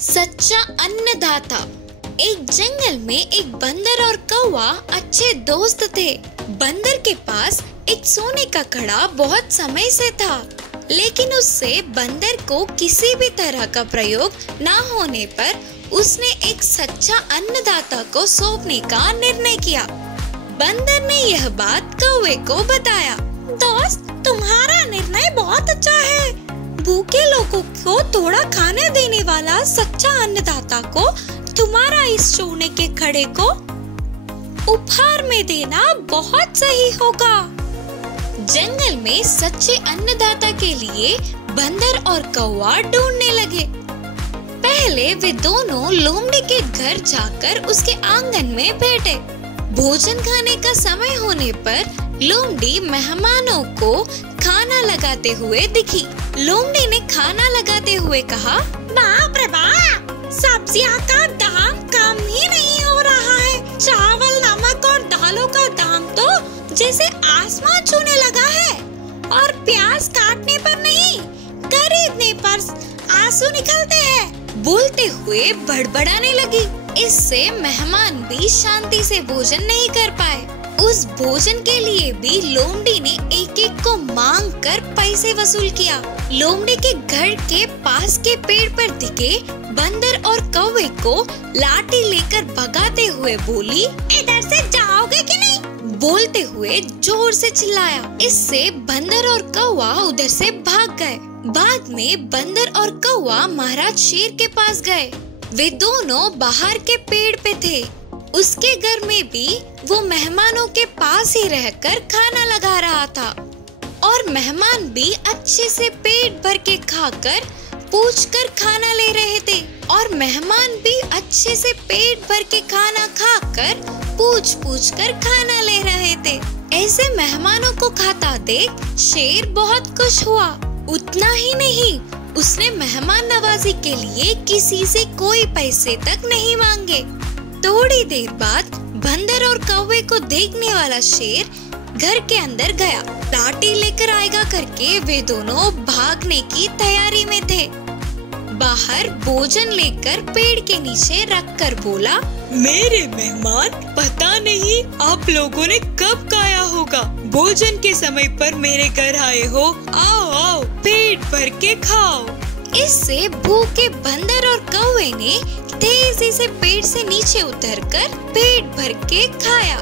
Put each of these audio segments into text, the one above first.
सच्चा अन्नदाता। एक जंगल में एक बंदर और कौवा अच्छे दोस्त थे। बंदर के पास एक सोने का कड़ा बहुत समय से था, लेकिन उससे बंदर को किसी भी तरह का प्रयोग ना होने पर उसने एक सच्चा अन्नदाता को सौंपने का निर्णय किया। बंदर ने यह बात कौवे को बताया। दोस्त, तुम्हारा निर्णय बहुत अच्छा है। भूखे लोगों को थोड़ा खाने देने वाला सच्चा अन्नदाता को तुम्हारा इस सोने के कड़े को उपहार में देना बहुत सही होगा। जंगल में सच्चे अन्नदाता के लिए बंदर और कौवा ढूंढने लगे। पहले वे दोनों लोमड़ी के घर जाकर उसके आंगन में बैठे। भोजन खाने का समय होने पर लोमड़ी मेहमानों को खाना लगाते हुए दिखी। लोमड़ी ने खाना लगाते हुए कहा, बाप रे बाप, सब्जियां का दाम कम ही नहीं हो रहा है। चावल, नमक और दालों का दाम तो जैसे आसमान छूने लगा है, और प्याज काटने पर नहीं, खरीदने पर आंसू निकलते हैं। बोलते हुए बड़बड़ाने लगी। इससे मेहमान भी शांति से भोजन नहीं कर पाए। उस भोजन के लिए भी लोमड़ी ने एक एक को मांग कर पैसे वसूल किया। लोमड़ी के घर के पास के पेड़ पर दिखे बंदर और कौवे को लाठी लेकर भगाते हुए बोली, इधर से जाओगे कि नहीं? बोलते हुए जोर से चिल्लाया। इससे बंदर और कौवा उधर से भाग गए। बाद में बंदर और कौवा महाराज शेर के पास गए। वे दोनों बाहर के पेड़ पे थे। उसके घर में भी वो मेहमानों के पास ही रहकर खाना लगा रहा था, और मेहमान भी अच्छे से पेट भर के खाकर पूछकर खाना ले रहे थे। और मेहमान भी अच्छे से पेट भर के खाना खाकर पूछ कर खाना ले रहे थे। ऐसे मेहमानों को खाता देख शेर बहुत खुश हुआ। उतना ही नहीं, उसने मेहमान नवाजी के लिए किसी से कोई पैसे तक नहीं मांगे। थोड़ी देर बाद बंदर और कौवे को देखने वाला शेर घर के अंदर गया। लाठी लेकर आएगा करके वे दोनों भागने की तैयारी में थे। बाहर भोजन लेकर पेड़ के नीचे रखकर बोला, मेरे मेहमान, पता नहीं आप लोगों ने कब खाया होगा। भोजन के समय पर मेरे घर आए हो। आओ आओ, पेट भर के खाओ। इससे भूखे बंदर और कौवे ने तेजी से पेड़ से नीचे उतरकर पेट भर के खाया।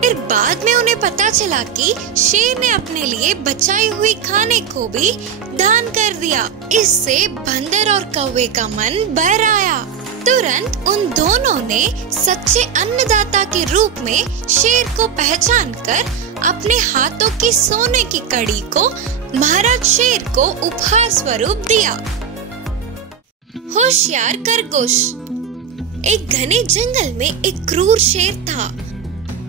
फिर बाद में उन्हें पता चला कि शेर ने अपने लिए बचाई हुई खाने को भी दान कर दिया। इससे बंदर और कौवे का मन भर आया। तुरंत उन दोनों ने सच्चे अन्नदाता के रूप में शेर को पहचानकर अपने हाथों की सोने की कड़ी को महाराज शेर को उपहार स्वरूप दिया। होशियार खरगोश। एक घने जंगल में एक क्रूर शेर था।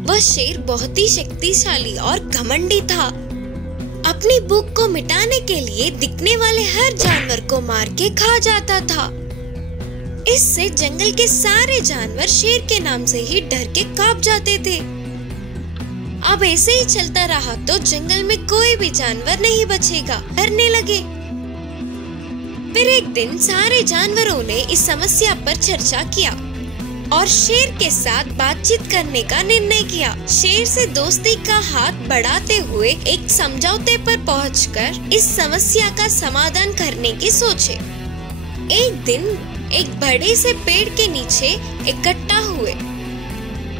वह शेर बहुत ही शक्तिशाली और घमंडी था। अपनी भूख को मिटाने के लिए दिखने वाले हर जानवर को मार के खा जाता था। इससे जंगल के सारे जानवर शेर के नाम से ही डर के कांप जाते थे। अब ऐसे ही चलता रहा तो जंगल में कोई भी जानवर नहीं बचेगा। डरने लगे। फिर एक दिन सारे जानवरों ने इस समस्या पर चर्चा किया और शेर के साथ बातचीत करने का निर्णय किया। शेर से दोस्ती का हाथ बढ़ाते हुए एक समझौते पर पहुंचकर इस समस्या का समाधान करने की सोचे। एक दिन एक बड़े से पेड़ के नीचे इकट्ठा हुए।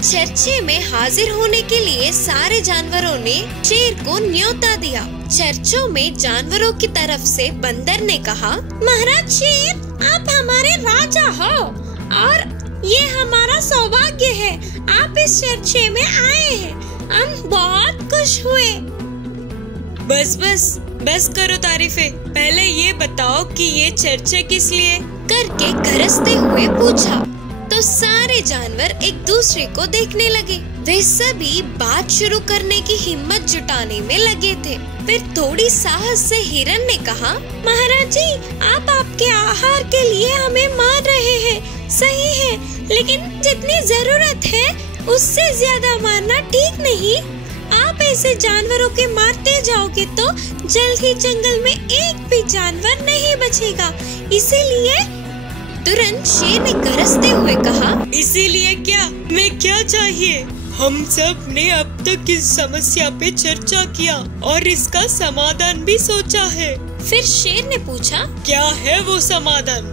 चर्चे में हाजिर होने के लिए सारे जानवरों ने शेर को न्योता दिया। चर्चों में जानवरों की तरफ से बंदर ने कहा, महाराज शेर, आप हमारे राजा हो और ये हमारा सौभाग्य है। आप इस चर्चे में आए हैं। हम बहुत खुश हुए। बस करो तारीफें। पहले ये बताओ कि ये चर्चे किस लिए करके गरजते हुए पूछा। तो सारे जानवर एक दूसरे को देखने लगे। वे सभी बात शुरू करने की हिम्मत जुटाने में लगे थे। फिर थोड़ी साहस से हिरन ने कहा, महाराज जी, आप आपके आहार के लिए हमें मार रहे हैं, सही है, लेकिन जितनी जरूरत है उससे ज्यादा मारना ठीक नहीं। आप ऐसे जानवरों के मारते जाओगे तो जल्द ही जंगल में एक भी जानवर नहीं बचेगा। इसीलिए तुरंत शेर ने गरजते हुए कहा, इसीलिए क्या, मैं क्या चाहिए? हम सब ने अब तक इस समस्या पे चर्चा किया और इसका समाधान भी सोचा है। फिर शेर ने पूछा, क्या है वो समाधान?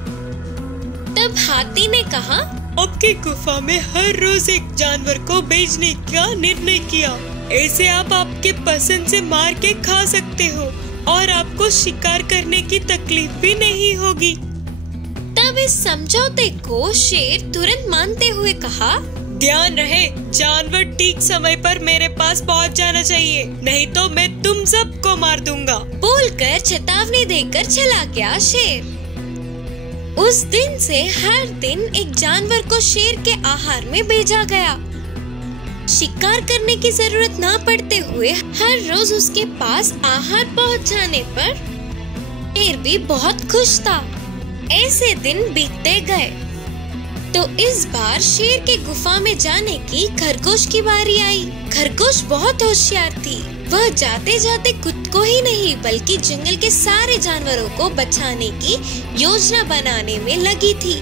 तब हाथी ने कहा, आपकी गुफा में हर रोज एक जानवर को बेचने का निर्णय किया। ऐसे आप आपके पसंद से मार के खा सकते हो और आपको शिकार करने की तकलीफ भी नहीं होगी। तब इस समझौते को शेर तुरंत मानते हुए कहा, ध्यान रहे, जानवर ठीक समय पर मेरे पास पहुंच जाना चाहिए, नहीं तो मैं तुम सबको मार दूंगा। बोलकर चेतावनी देकर चला गया शेर। उस दिन से हर दिन एक जानवर को शेर के आहार में भेजा गया। शिकार करने की जरूरत न पड़ते हुए हर रोज उसके पास आहार पहुंच जाने पर शेर भी बहुत खुश था। ऐसे दिन बीतते गए तो इस बार शेर के गुफा में जाने की खरगोश की बारी आई। खरगोश बहुत होशियार थी। वह जाते जाते खुद को ही नहीं बल्कि जंगल के सारे जानवरों को बचाने की योजना बनाने में लगी थी।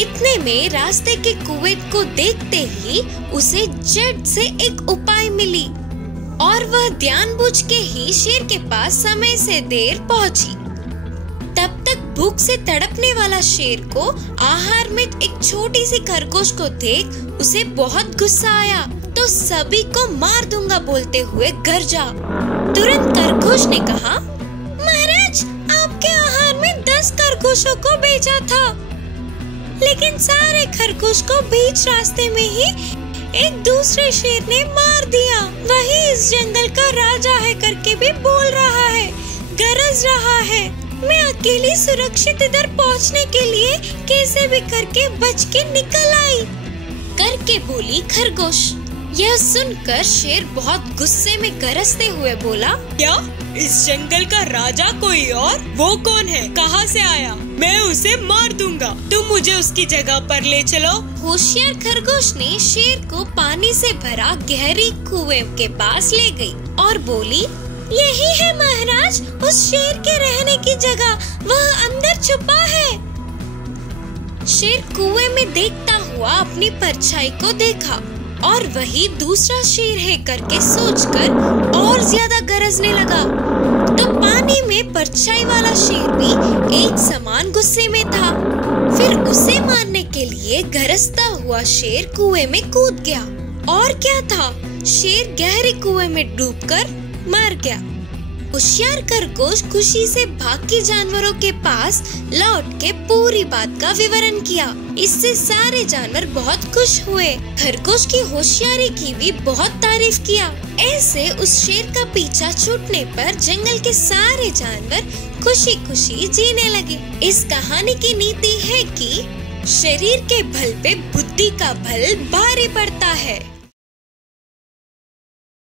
इतने में रास्ते के कुएं को देखते ही उसे झट से एक उपाय मिली और वह जानबूझ के ही शेर के पास समय से देर पहुंची। तब तक भूख से तड़पने वाला शेर को आहार में एक छोटी सी खरगोश को देख उसे बहुत गुस्सा आया तो सभी को मार दूंगा बोलते हुए गरजा। तुरंत खरगोश ने कहा, महाराज, आपके आहार में 10 खरगोशों को भेजा था, लेकिन सारे खरगोश को बीच रास्ते में ही एक दूसरे शेर ने मार दिया। वही इस जंगल का राजा है करके भी बोल रहा है, गरज रहा है। मैं अकेली सुरक्षित इधर पहुंचने के लिए कैसे भी करके बच के निकल आई करके बोली खरगोश। यह सुनकर शेर बहुत गुस्से में गरजते हुए बोला, क्या इस जंगल का राजा कोई और? वो कौन है, कहाँ से आया? मैं उसे मार दूंगा, तुम मुझे उसकी जगह पर ले चलो। होशियार खरगोश ने शेर को पानी से भरा गहरी कुएं के पास ले गई और बोली, यही है महाराज उस शेर के रहने की जगह, वह अंदर छुपा है। शेर कुएं में देखता हुआ अपनी परछाई को देखा और वही दूसरा शेर है करके सोचकर और ज्यादा गरजने लगा। तो पानी में परछाई वाला शेर भी एक समान गुस्से में था। फिर उसे मारने के लिए गरजता हुआ शेर कुएं में कूद गया और क्या था, शेर गहरे कुएं में डूबकर मर गया। होशियार खरगोश खुशी से बाकी जानवरों के पास लौट के पूरी बात का विवरण किया। इससे सारे जानवर बहुत खुश हुए। खरगोश की होशियारी की भी बहुत तारीफ किया। ऐसे उस शेर का पीछा छूटने पर जंगल के सारे जानवर खुशी खुशी जीने लगे। इस कहानी की नीति है कि शरीर के बल पे बुद्धि का बल भारी पड़ता है।